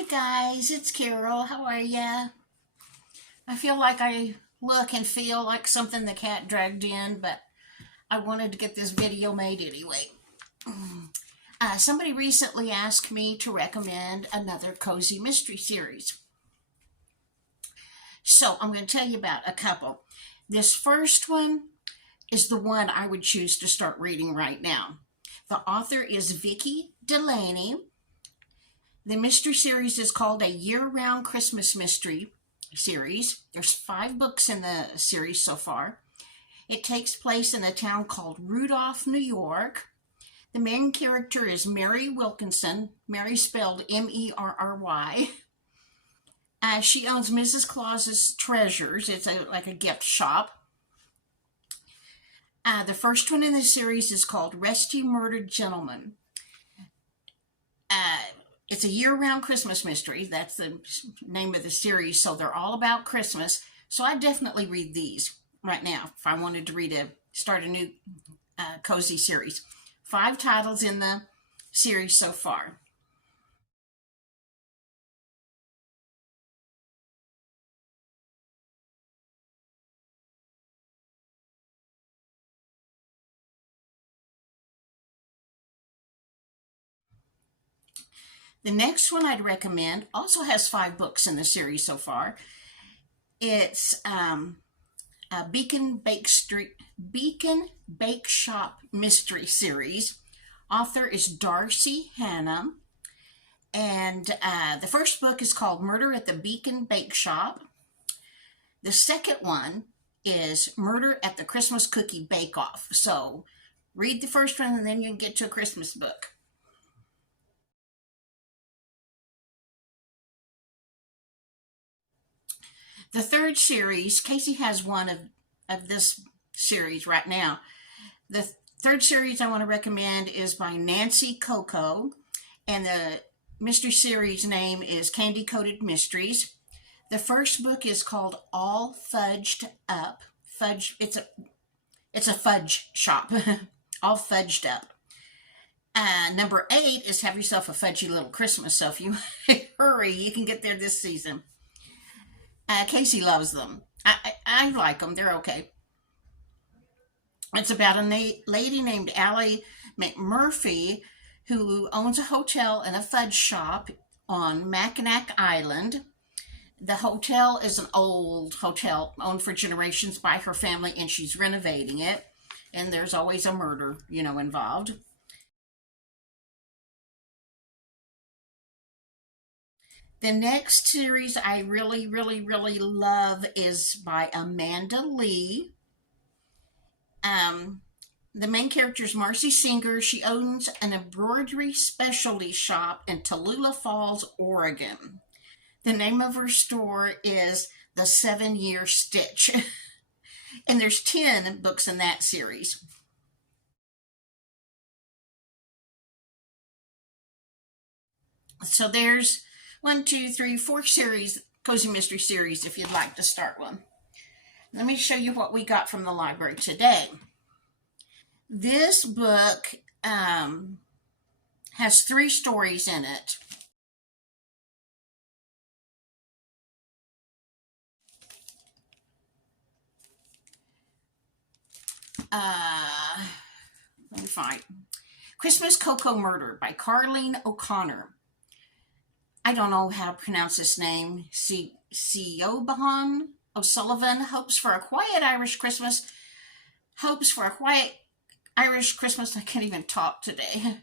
Hi guys, it's Carol. How are ya? I feel like I look and feel like something the cat dragged in, but I wanted to get this video made anyway. Somebody recently asked me to recommend another cozy mystery series. So I'm going to tell you about a couple. This first one is the one I would choose to start reading right now. The author is Vicki Delaney. The mystery series is called A Year-Round Christmas Mystery Series. There's 5 books in the series so far. It takes place in a town called Rudolph, New York. The main character is Mary Wilkinson, Mary spelled M-E-R-R-Y. She owns Mrs. Claus's Treasures. It's like a gift shop. The first one in the series is called Rescue Murdered Gentleman. It's a year-round Christmas mystery. That's the name of the series, so they're all about Christmas. So I definitely read these right now if I wanted to start a new cozy series. 5 titles in the series so far. The next one I'd recommend also has 5 books in the series so far. It's a Beacon Bake Shop Mystery Series. Author is Darcy Hannah. And the first book is called Murder at the Beacon Bake Shop. The second one is Murder at the Christmas Cookie Bake Off. So read the first one and then you can get to a Christmas book. The third series, Casey has one of this series right now. The third series I want to recommend is by Nancy Coco, and the mystery series name is Candy Coated Mysteries. The first book is called All Fudged Up. It's a fudge shop. All Fudged Up. Number 8 is Have Yourself a Fudgy Little Christmas. So if you hurry, you can get there this season. Casey loves them. I like them. They're okay. It's about a lady named Allie McMurphy who owns a hotel and a fudge shop on Mackinac Island. The hotel is an old hotel owned for generations by her family, and she's renovating it. And there's always a murder, involved. The next series I really, really, really love is by Amanda Lee. The main character is Marcy Singer. She owns an embroidery specialty shop in Tallulah Falls, Oregon. The name of her store is The 7-Year Stitch. And there's 10 books in that series. So there's 1, 2, 3, 4 series, Cozy Mystery series, if you'd like to start one. Let me show you what we got from the library today. This book has 3 stories in it. Let me find. Christmas Cocoa Murder by Carleen O'Connor. I don't know how to pronounce this name. Siobhan O'Sullivan hopes for a quiet Irish Christmas. I can't even talk today.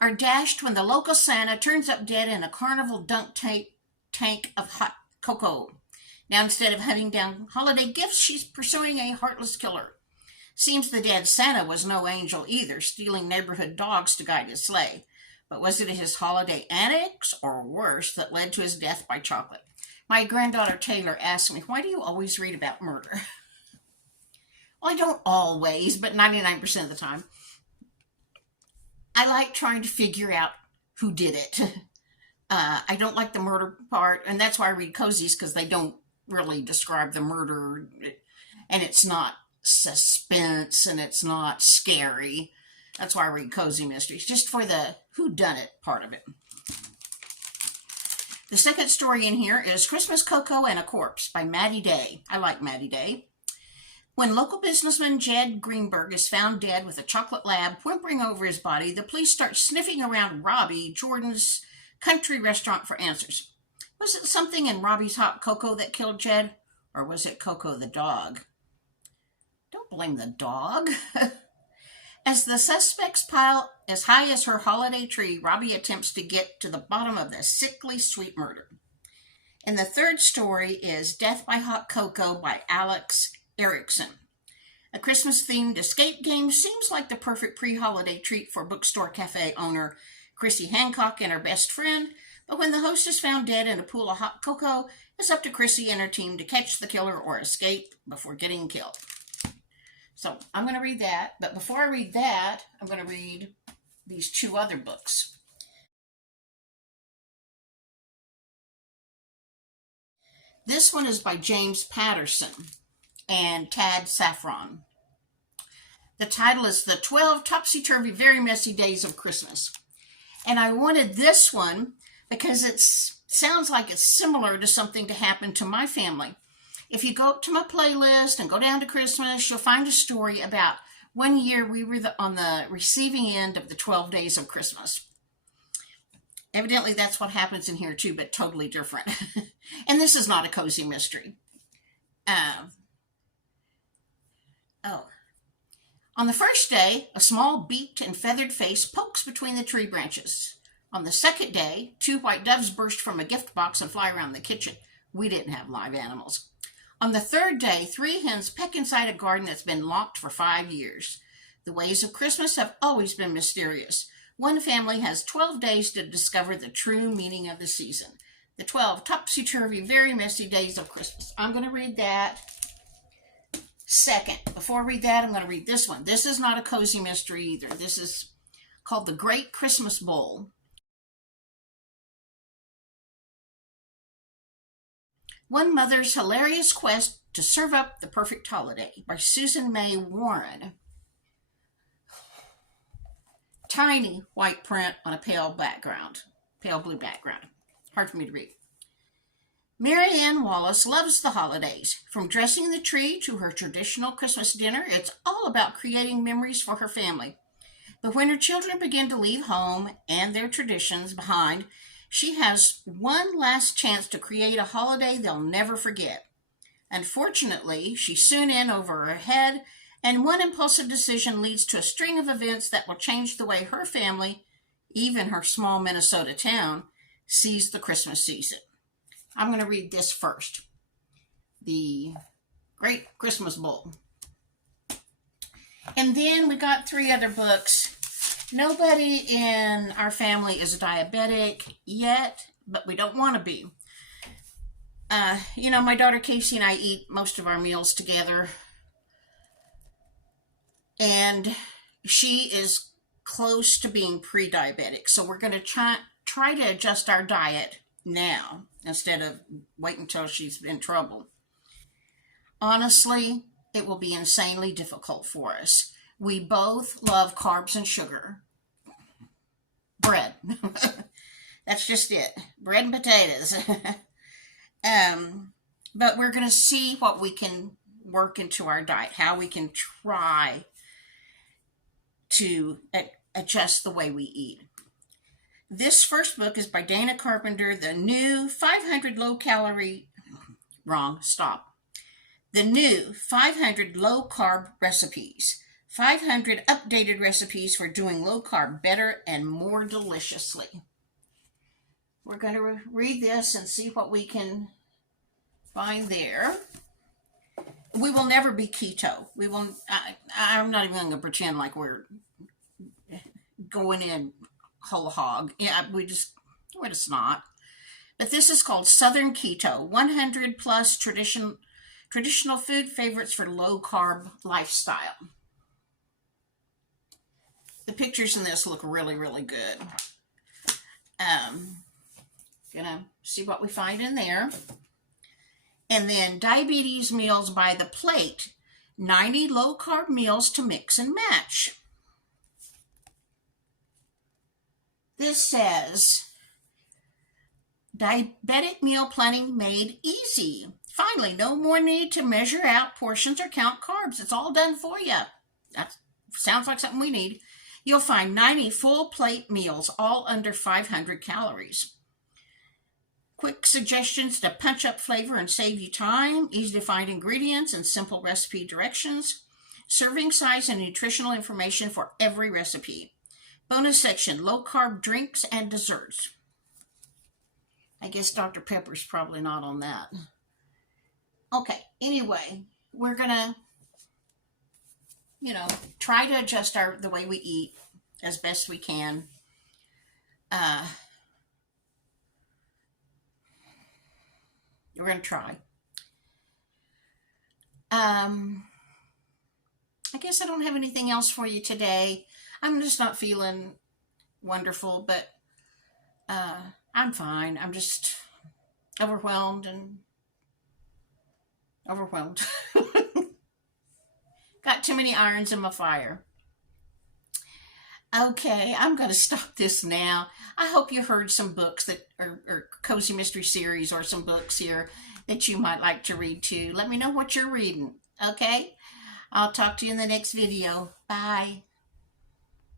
Are dashed when the local Santa turns up dead in a carnival dunk tank of hot cocoa. Now, instead of hunting down holiday gifts, she's pursuing a heartless killer. Seems the dead Santa was no angel either, stealing neighborhood dogs to guide his sleigh. But was it his holiday antics, or worse, that led to his death by chocolate? My granddaughter Taylor asked me, why do you always read about murder? Well, I don't always, but 99% of the time. I like trying to figure out who did it. I don't like the murder part, and that's why I read cozies, because they don't really describe the murder, and it's not suspense, and it's not scary. That's why I read cozy mysteries, just for the whodunit part of it. The second story in here is Christmas Cocoa and a Corpse by Maddie Day. I like Maddie Day. When local businessman Jed Greenberg is found dead with a chocolate lab whimpering over his body, the police start sniffing around Robbie Jordan's country restaurant for answers. Was it something in Robbie's hot cocoa that killed Jed? Or was it Coco the dog? Don't blame the dog. As the suspects pile as high as her holiday tree, Robbie attempts to get to the bottom of the sickly sweet murder. And the third story is Death by Hot Cocoa by Alex Erickson. A Christmas-themed escape game seems like the perfect pre-holiday treat for bookstore cafe owner Chrissy Hancock and her best friend, but when the host is found dead in a pool of hot cocoa, it's up to Chrissy and her team to catch the killer or escape before getting killed. So I'm going to read that, but before I read that, I'm going to read these two other books. This one is by James Patterson and Tad Safran. The title is The 12 Topsy-Turvy Very Messy Days of Christmas. And I wanted this one because it sounds like it's similar to something to happen to my family. If you go up to my playlist and go down to Christmas, you'll find a story about one year we were on the receiving end of the 12 days of Christmas. Evidently, that's what happens in here too, but totally different. And this is not a cozy mystery. On the first day, a small beaked and feathered face pokes between the tree branches. On the second day, 2 white doves burst from a gift box and fly around the kitchen. We didn't have live animals. On the third day, 3 hens peck inside a garden that's been locked for 5 years. The ways of Christmas have always been mysterious. One family has 12 days to discover the true meaning of the season. The 12 Topsy-Turvy Very Messy Days of Christmas. I'm going to read that second. Before I read that, I'm going to read this one. This is not a cozy mystery either. This is called The Great Christmas Bowl. One Mother's Hilarious Quest to Serve Up the Perfect Holiday by Susan May Warren. Tiny white print on a pale blue background. Hard for me to read. Mary Ann Wallace loves the holidays. From dressing the tree to her traditional Christmas dinner, it's all about creating memories for her family. But when her children begin to leave home and their traditions behind, she has one last chance to create a holiday they'll never forget. Unfortunately, she's soon in over her head, and one impulsive decision leads to a string of events that will change the way her family, even her small Minnesota town, sees the Christmas season. I'm going to read this first. The Great Christmas Bowl. And then we got 3 other books. Nobody in our family is diabetic yet, but we don't want to be. My daughter Casey and I eat most of our meals together. And she is close to being pre-diabetic. So we're going to try to adjust our diet now instead of wait until she's in trouble. Honestly, it will be insanely difficult for us. We both love carbs and sugar. Bread. That's just it. Bread and potatoes. But we're going to see what we can work into our diet, how we can try to adjust the way we eat. This first book is by Dana Carpenter, The New 500 Low-Carb Recipes. 500 updated recipes for doing low carb better and more deliciously. We're going to read this and see what we can find there. We will never be keto. I'm not even going to pretend like we're going in whole hog. Yeah, we're just not. But this is called Southern Keto, 100 plus traditional food favorites for low carb lifestyle. The pictures in this look really, really good. Gonna see what we find in there. And then Diabetes Meals by the Plate, 90 low-carb meals to mix and match. This says, Diabetic meal planning made easy. Finally, no more need to measure out portions or count carbs. It's all done for you. That sounds like something we need. You'll find 90 full plate meals, all under 500 calories. Quick suggestions to punch up flavor and save you time. Easy to find ingredients and simple recipe directions. Serving size and nutritional information for every recipe. Bonus section, low carb drinks and desserts. I guess Dr. Pepper's probably not on that. Okay, anyway, we're gonna, try to adjust the way we eat as best we can. We're gonna try. I guess I don't have anything else for you today. I'm just not feeling wonderful, but I'm fine. I'm just overwhelmed. Got too many irons in my fire. Okay, I'm going to stop this now. I hope you heard some books that or Cozy Mystery Series or some books here that you might like to read too. Let me know what you're reading, okay? I'll talk to you in the next video. Bye.